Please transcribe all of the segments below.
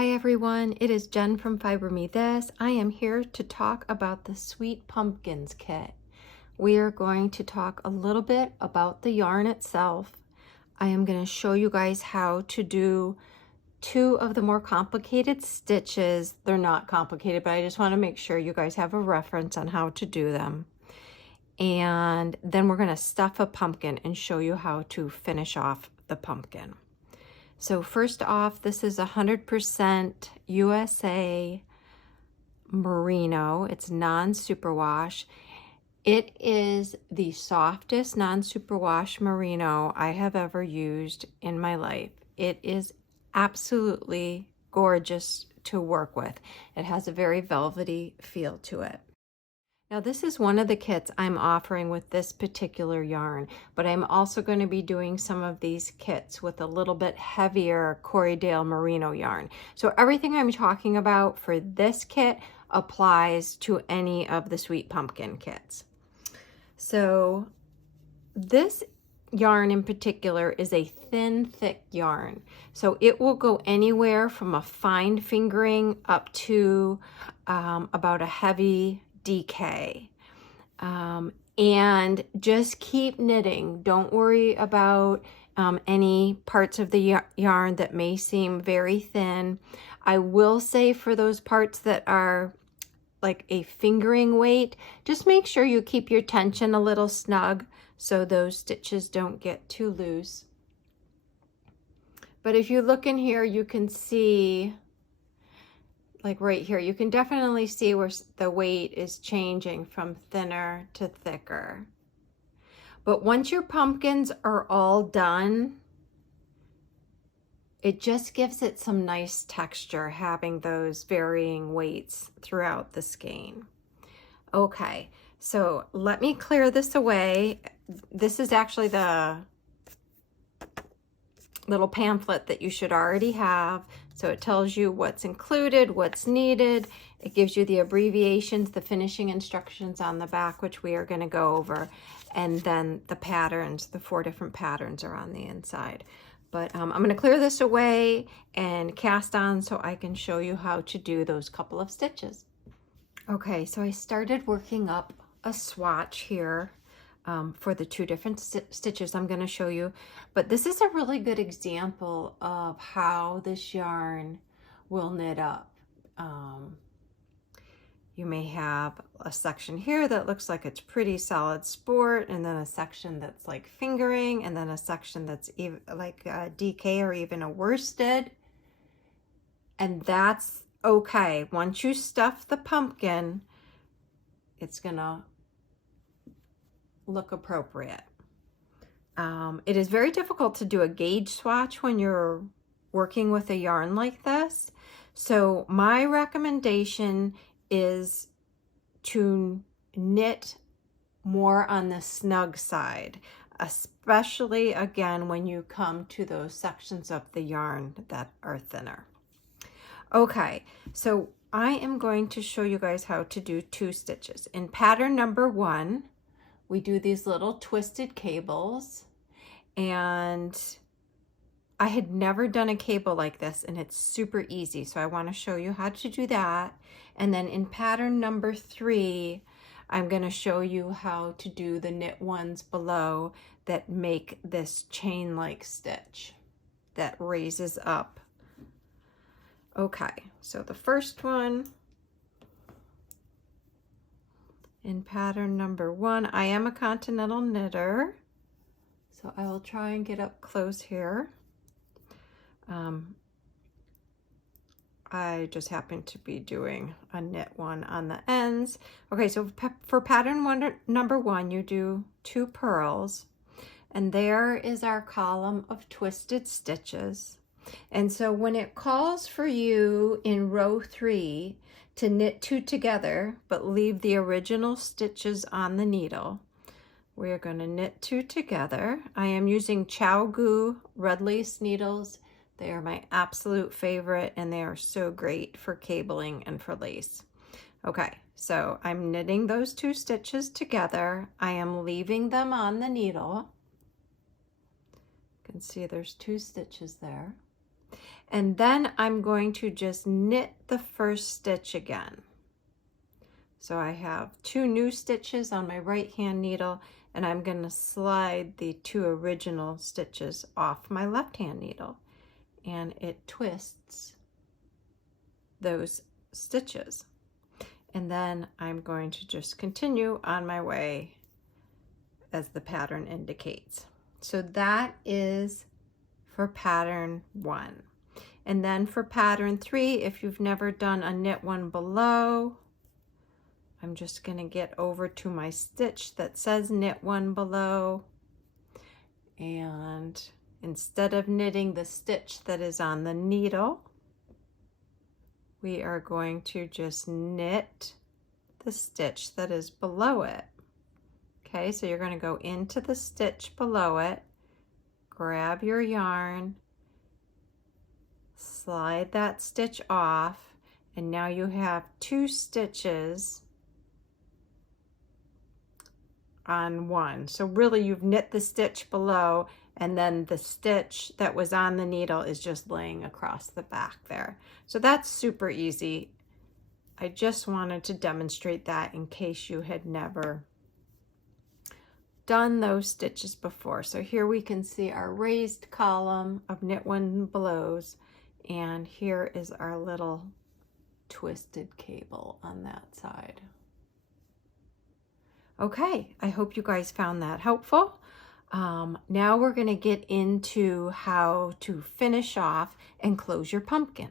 Hi everyone, it is Jen from Fiber Me This. I am here to talk about the Sweet Pumpkins kit. We are going to talk a little bit about the yarn itself. I am going to show you guys how to do two of the more complicated stitches. They're not complicated, but I just want to make sure you guys have a reference on how to do them. And then we're going to stuff a pumpkin and show you how to finish off the pumpkin. So first off, this is 100% USA merino. It's non-superwash. It is the softest non-superwash merino I have ever used in my life. It is absolutely gorgeous to work with. It has a very velvety feel to it. Now this is one of the kits I'm offering with this particular yarn, but I'm also going to be doing some of these kits with a little bit heavier Corriedale merino yarn. So everything I'm talking about for this kit applies to any of the Sweet Pumpkin kits. So this yarn in particular is a thin, thick yarn. So it will go anywhere from a fine fingering up to about a heavy DK. And just keep knitting. Don't worry about any parts of the yarn that may seem very thin. I will say for those parts that are like a fingering weight, just make sure you keep your tension a little snug so those stitches don't get too loose. But if you look in here, you can see, like right here, you can definitely see where the weight is changing from thinner to thicker. But once your pumpkins are all done, it just gives it some nice texture having those varying weights throughout the skein. Okay, so let me clear this away. This is actually the little pamphlet that you should already have. So it tells you what's included, what's needed. It gives you the abbreviations, the finishing instructions on the back, which we are going to go over. And then the patterns, the 4 different patterns are on the inside. But I'm going to clear this away and cast on so I can show you how to do those couple of stitches. Okay, so I started working up a swatch here for the 2 different stitches I'm going to show you. But this is a really good example of how this yarn will knit up. You may have a section here that looks like it's pretty solid sport, and then a section that's like fingering, and then a section that's even like a DK or even a worsted. And that's okay. Once you stuff the pumpkin, it's gonna look appropriate. It is very difficult to do a gauge swatch when you're working with a yarn like this. So my recommendation is to knit more on the snug side, especially again when you come to those sections of the yarn that are thinner. Okay, so I am going to show you guys how to do 2 stitches. In pattern number 1, we do these little twisted cables, and I had never done a cable like this, and it's super easy. So I want to show you how to do that. And then in pattern number 3, I'm going to show you how to do the knit ones below that make this chain-like stitch that raises up. Okay, so the first one, in pattern number 1, I am a continental knitter, so I will try and get up close here. I just happen to be doing a knit one on the ends. Okay, so for pattern number 1, you do 2 purls, and there is our column of twisted stitches. And so when it calls for you in row 3 to knit 2 together, but leave the original stitches on the needle, we are going to knit 2 together. I am using ChowGoo red lace needles. They are my absolute favorite, and they are so great for cabling and for lace. Okay, so I'm knitting those 2 stitches together. I am leaving them on the needle. You can see there's 2 stitches there. And then I'm going to just knit the first stitch again. So I have 2 new stitches on my right hand needle, and I'm going to slide the 2 original stitches off my left hand needle, and it twists those stitches. And then I'm going to just continue on my way as the pattern indicates. So that is for pattern 1. And then for pattern 3, if you've never done a knit one below, I'm just going to get over to my stitch that says knit one below, and instead of knitting the stitch that is on the needle, we are going to just knit the stitch that is below it. Okay, so you're going to go into the stitch below it, grab your yarn, slide that stitch off, and now you have 2 stitches on one. So really you've knit the stitch below, and then the stitch that was on the needle is just laying across the back there. So that's super easy. I just wanted to demonstrate that in case you had never done those stitches before. So here we can see our raised column of knit one belows, and here is our little twisted cable on that side. Okay, I hope you guys found that helpful. Now we're going to get into how to finish off and close your pumpkin.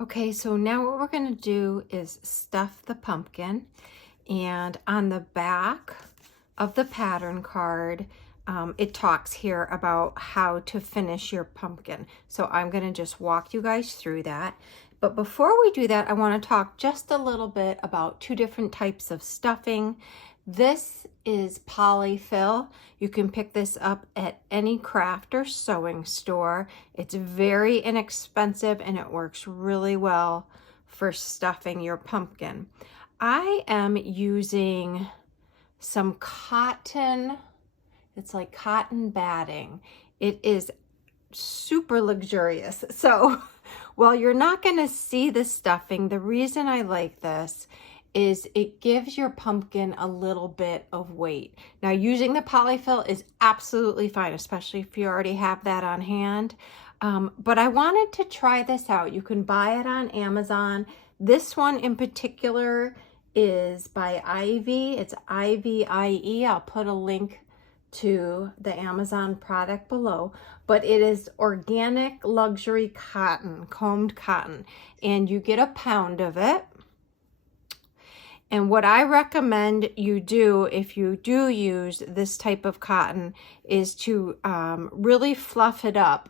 Okay, so now what we're going to do is stuff the pumpkin, and on the back of the pattern card, it talks here about how to finish your pumpkin. So I'm going to just walk you guys through that. But before we do that, I want to talk just a little bit about 2 different types of stuffing. This is polyfill. You can pick this up at any craft or sewing store. It's very inexpensive and it works really well for stuffing your pumpkin. I am using some cotton. It's like cotton batting. It is super luxurious. So while you're not going to see the stuffing, the reason I like this is it gives your pumpkin a little bit of weight. Now, using the polyfill is absolutely fine, especially if you already have that on hand. But I wanted to try this out. You can buy it on Amazon. This one in particular is by Ivy. It's IVIE. I'll put a link to the Amazon product below, but it is organic luxury cotton, combed cotton, and you get a pound of it. And what I recommend you do if you do use this type of cotton is to really fluff it up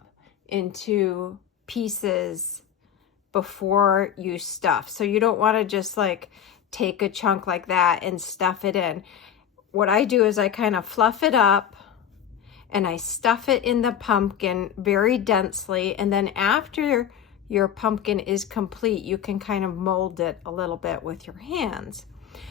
into pieces before you stuff. So you don't want to just like take a chunk like that and stuff it in. What I do is I kind of fluff it up and I stuff it in the pumpkin very densely, and then after your pumpkin is complete, you can kind of mold it a little bit with your hands.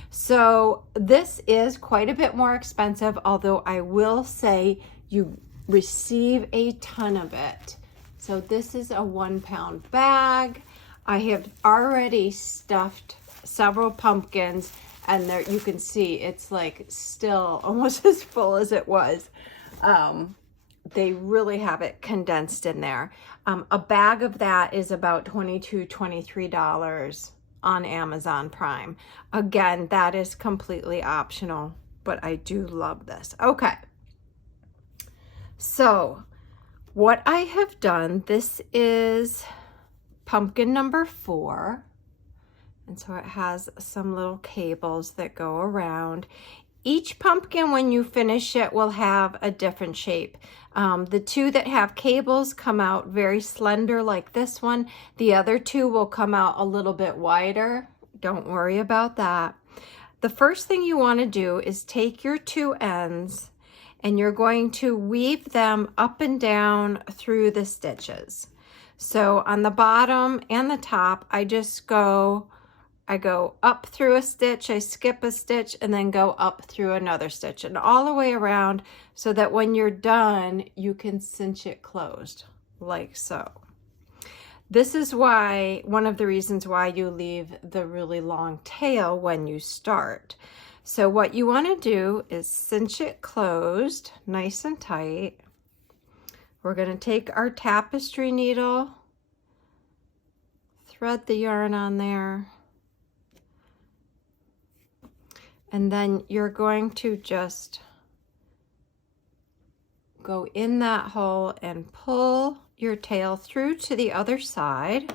So this is quite a bit more expensive, although I will say you receive a ton of it. So this is a 1 pound bag. I have already stuffed several pumpkins, and there you can see it's like still almost as full as it was. They really have it condensed in there. A bag of that is about $22, $23 on Amazon Prime. Again, that is completely optional, but I do love this. Okay. So what I have done, this is pumpkin number 4. And so it has some little cables that go around. Each pumpkin, when you finish it, will have a different shape. The 2 that have cables come out very slender like this one. The other 2 will come out a little bit wider. Don't worry about that. The first thing you want to do is take your 2 ends and you're going to weave them up and down through the stitches. So on the bottom and the top, I go up through a stitch, I skip a stitch, and then go up through another stitch, and all the way around so that when you're done, you can cinch it closed. like so. This is why, one of the reasons why you leave the really long tail when you start. So what you want to do is cinch it closed, nice and tight. We're going to take our tapestry needle, thread the yarn on there, and then you're going to just go in that hole and pull your tail through to the other side.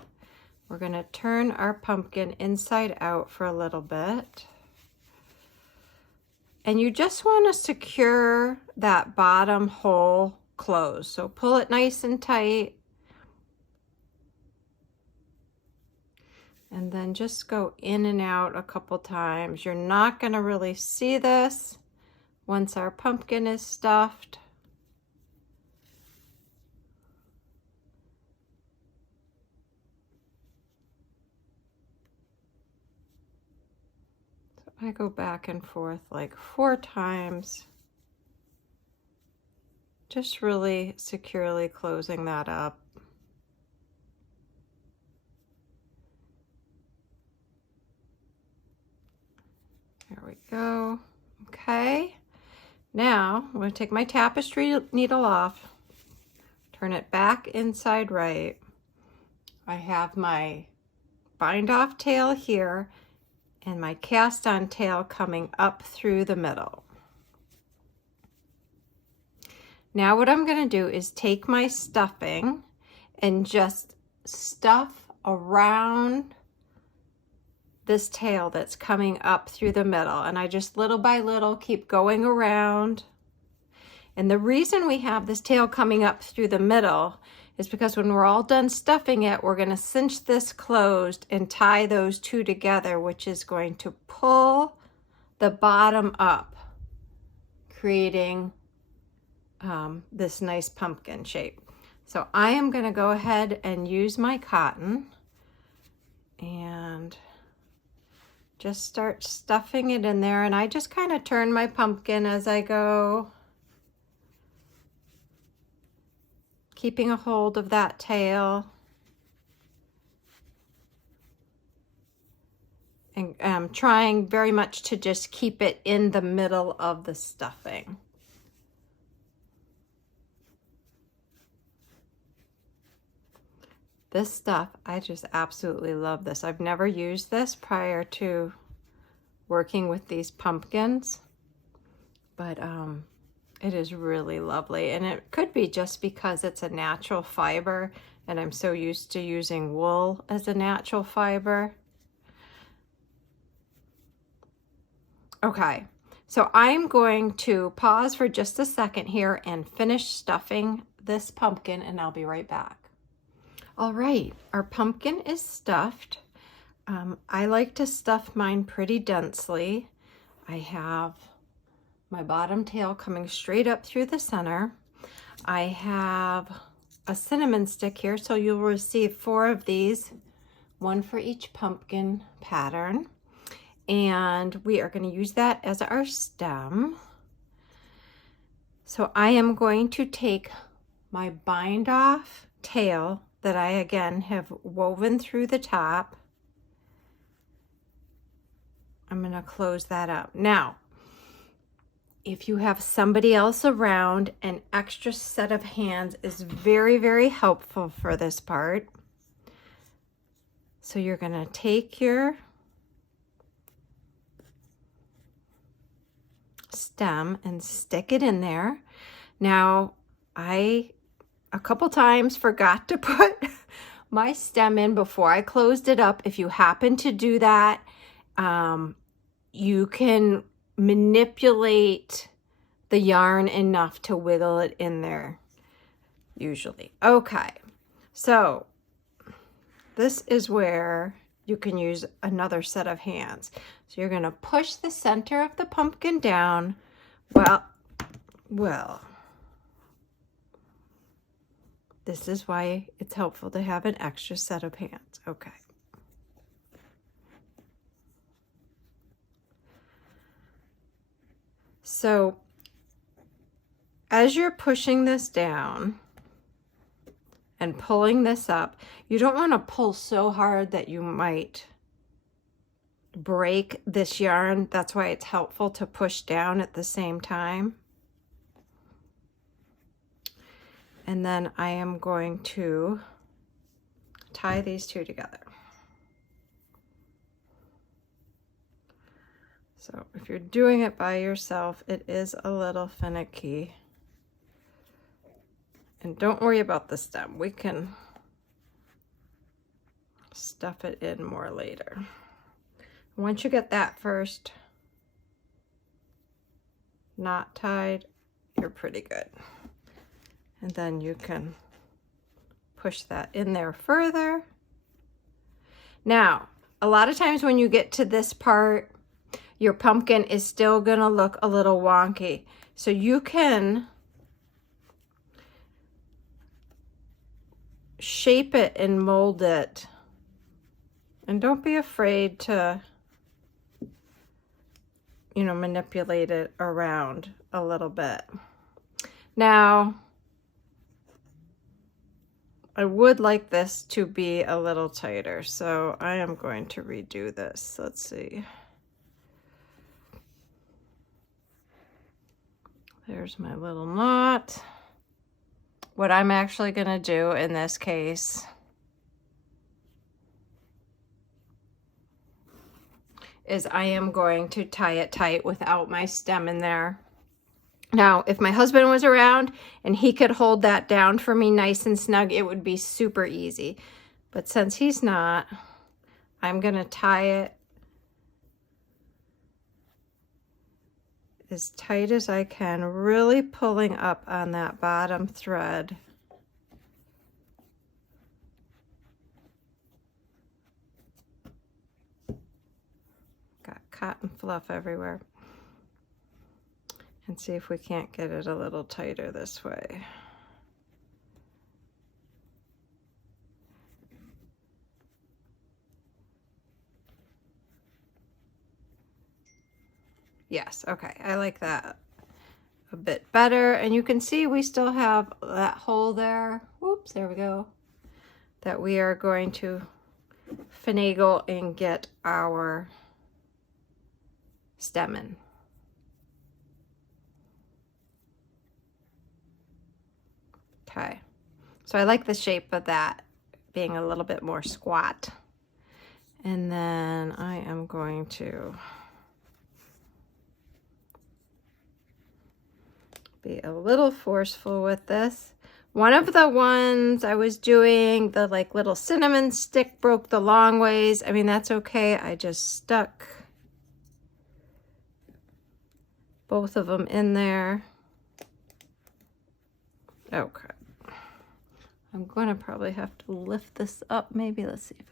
We're going to turn our pumpkin inside out for a little bit. And you just want to secure that bottom hole closed. So pull it nice and tight. And then just go in and out a couple times. You're not going to really see this once our pumpkin is stuffed. I go back and forth like 4 times, just really securely closing that up. There we go. Okay, now I'm going to take my tapestry needle off, turn it back inside right. I have my bind off tail here and my cast on tail coming up through the middle. Now what I'm going to do is take my stuffing and just stuff around this tail that's coming up through the middle, and I just little by little keep going around. And the reason we have this tail coming up through the middle is because when we're all done stuffing it, we're going to cinch this closed and tie those two together, which is going to pull the bottom up, creating this nice pumpkin shape. So I am going to go ahead and use my cotton and just start stuffing it in there, and I just kind of turn my pumpkin as I go, keeping a hold of that tail, and trying very much to just keep it in the middle of the stuffing. This stuff, I just absolutely love this. I've never used this prior to working with these pumpkins, but it is really lovely. And it could be just because it's a natural fiber and I'm so used to using wool as a natural fiber. Okay, so I'm going to pause for just a second here and finish stuffing this pumpkin, and I'll be right back. All right, our pumpkin is stuffed. I like to stuff mine pretty densely. I have my bottom tail coming straight up through the center. I have a cinnamon stick here, so you'll receive 4 of these, 1 for each pumpkin pattern. And we are going to use that as our stem. So I am going to take my bind off tail that I again have woven through the top. I'm going to close that up. Now, if you have somebody else around, an extra set of hands is very, very helpful for this part. So you're going to take your stem and stick it in there. Now, I a couple times forgot to put my stem in before I closed it up. If you happen to do that, you can manipulate the yarn enough to wiggle it in there usually. Okay, so this is where you can use another set of hands. So you're going to push the center of the pumpkin down. Well, this is why it's helpful to have an extra set of hands. Okay. So as you're pushing this down and pulling this up. You don't want to pull so hard that you might break this yarn. That's why it's helpful to push down at the same time. And then I am going to tie these two together. So if you're doing it by yourself, it is a little finicky. And don't worry about the stem. We can stuff it in more later. Once you get that first knot tied, you're pretty good. And then you can push that in there further. Now, a lot of times when you get to this part, your pumpkin is still gonna look a little wonky. So you can shape it and mold it. And don't be afraid to, you know, manipulate it around a little bit. Now, I would like this to be a little tighter, so I am going to redo this. Let's see. There's my little knot. What I'm actually going to do in this case is I am going to tie it tight without my stem in there. Now, if my husband was around and he could hold that down for me nice and snug, it would be super easy. But since he's not, I'm going to tie it as tight as I can, really pulling up on that bottom thread. Got cotton fluff everywhere. And see if we can't get it a little tighter this way. Yes, okay, I like that a bit better. And you can see we still have that hole there. Whoops, there we go. That we are going to finagle and get our stem in. Okay, so I like the shape of that being a little bit more squat. And then I am going to be a little forceful with this. One of the ones I was doing, the like little cinnamon stick broke the long ways. I mean, that's okay. I just stuck both of them in there. Okay. I'm going to probably have to lift this up. Maybe let's see if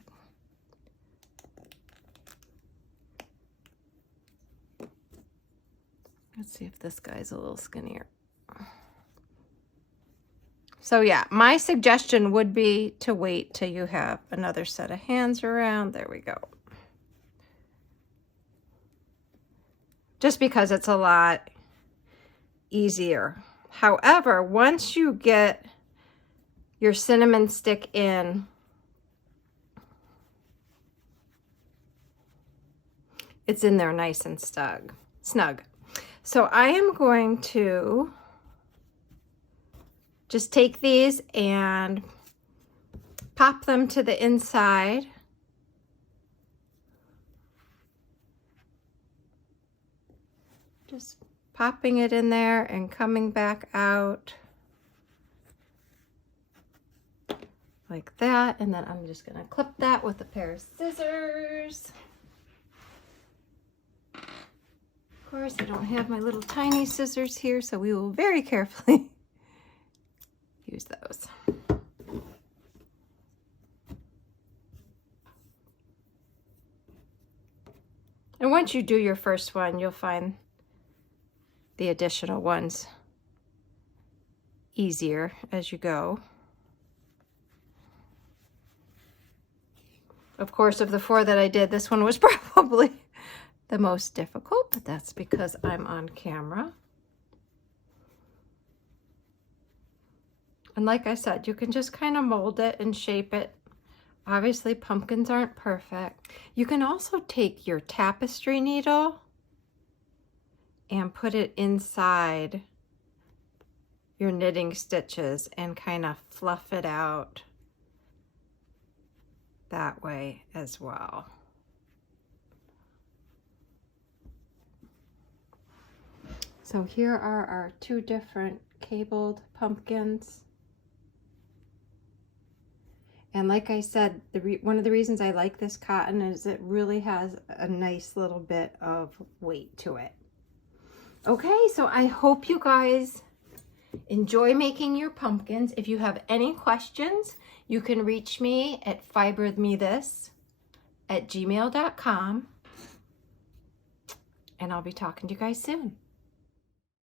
let's see if this guy's a little skinnier. So yeah, my suggestion would be to wait till you have another set of hands around. There we go. Just because it's a lot easier. However, once you get your cinnamon stick in, it's in there nice and snug. So I am going to just take these and pop them to the inside. Just popping it in there and coming back out like that. And then I'm just gonna clip that with a pair of scissors. Of course, I don't have my little tiny scissors here, so we will very carefully use those. And once you do your first one, you'll find the additional ones easier as you go. Of course, of the 4 that I did, this one was probably the most difficult, but that's because I'm on camera. And like I said, you can just kind of mold it and shape it. Obviously, pumpkins aren't perfect. You can also take your tapestry needle and put it inside your knitting stitches and kind of fluff it out that way as well. So here are our two different cabled pumpkins. And like I said, one of the reasons I like this cotton is it really has a nice little bit of weight to it. Okay, so I hope you guys enjoy making your pumpkins. If you have any questions, you can reach me at fiberwithmethis@gmail.com. And I'll be talking to you guys soon.